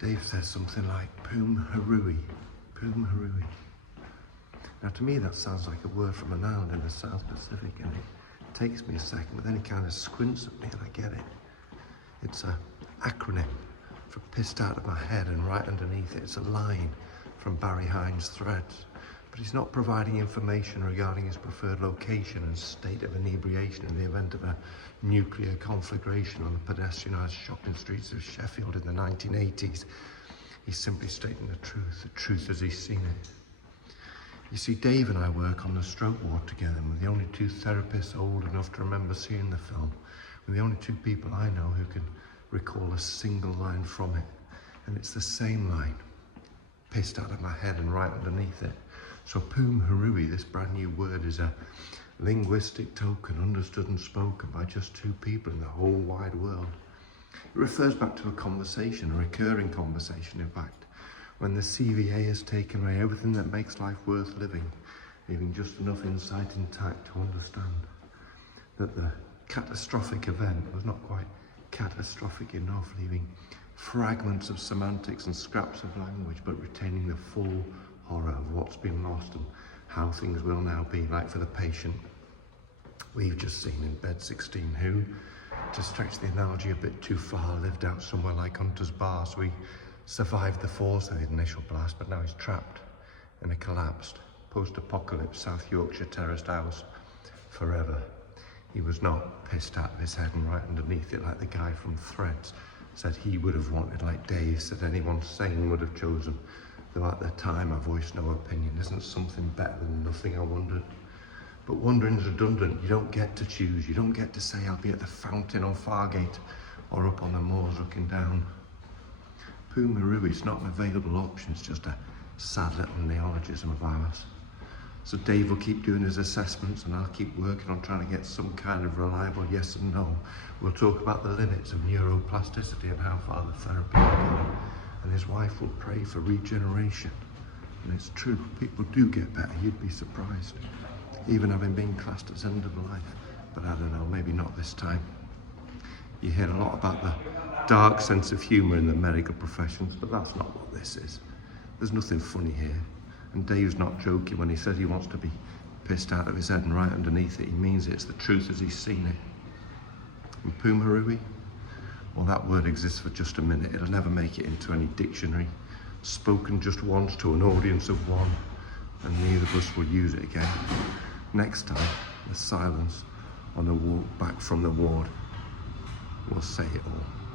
Dave says something like Poomharui, Poomharui. Now to me that sounds like a word from an island in the South Pacific, and it takes me a second, but then he kind of squints at me and I get it. It's an acronym for pissed out of my head, and right underneath it, it's a line from Barry Hines' threads. But he's not providing information regarding his preferred location and state of inebriation in the event of a nuclear conflagration on the pedestrianised shopping streets of Sheffield in the 1980s. He's simply stating the truth as he's seen it. You see, Dave and I work on the stroke ward together, and we're the only two therapists old enough to remember seeing the film. We're the only two people I know who can recall a single line from it. And it's the same line, pissed out of my head and right underneath it. So Poomharui, this brand new word, is a linguistic token understood and spoken by just two people in the whole wide world. It refers back to a conversation, a recurring conversation in fact, when the CVA has taken away everything that makes life worth living, leaving just enough insight intact to understand that the catastrophic event was not quite catastrophic enough, leaving fragments of semantics and scraps of language, but retaining the full horror of what's been lost and how things will now be. Like for the patient we've just seen in bed 16, who, to stretch the analogy a bit too far, lived out somewhere like Hunter's Bar. So he survived the force of the initial blast, but now he's trapped in a collapsed post-apocalypse South Yorkshire terraced house forever. He was not pissed out of his head and right underneath it like the guy from Threads said he would have wanted, like Dave said anyone sane would have chosen. Though at the time I voiced no opinion. Isn't something better than nothing, I wondered. But wondering's redundant. You don't get to choose. You don't get to say I'll be at the fountain on Fargate or up on the moors looking down. Poomharui is not an available option. It's just a sad little neologism of ours. So Dave will keep doing his assessments and I'll keep working on trying to get some kind of reliable yes and no. We'll talk about the limits of neuroplasticity and how far the therapy will go. And his wife will pray for regeneration. And it's true, people do get better, you'd be surprised. Even having been classed as end of life. But I don't know, maybe not this time. You hear a lot about the dark sense of humour in the medical professions, but that's not what this is. There's nothing funny here. And Dave's not joking when he says he wants to be pissed out of his head and right underneath it. He means it. It's the truth as he's seen it. And Poomharui? Well, that word exists for just a minute. It'll never make it into any dictionary. Spoken just once to an audience of one, and neither of us will use it again. Next time, the silence on the walk back from the ward will say it all.